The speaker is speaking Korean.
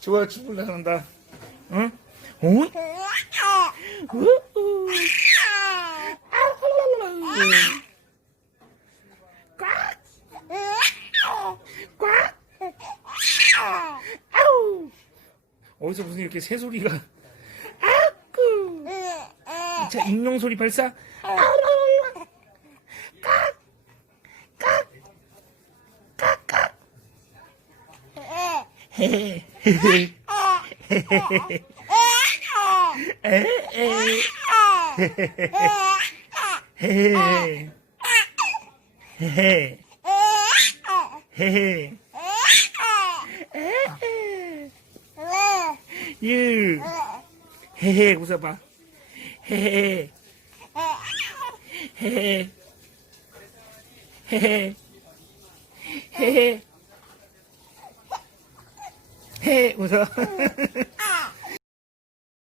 좋아, 춤을 나간다. 응? 오? 어디서 무슨 이렇게 새소리가. 아꾸. 자, 익명소리 발사. 유. 헤헤 웃어봐. 헤헤. 헤헤. 헤헤. 헤헤. 헤 웃어.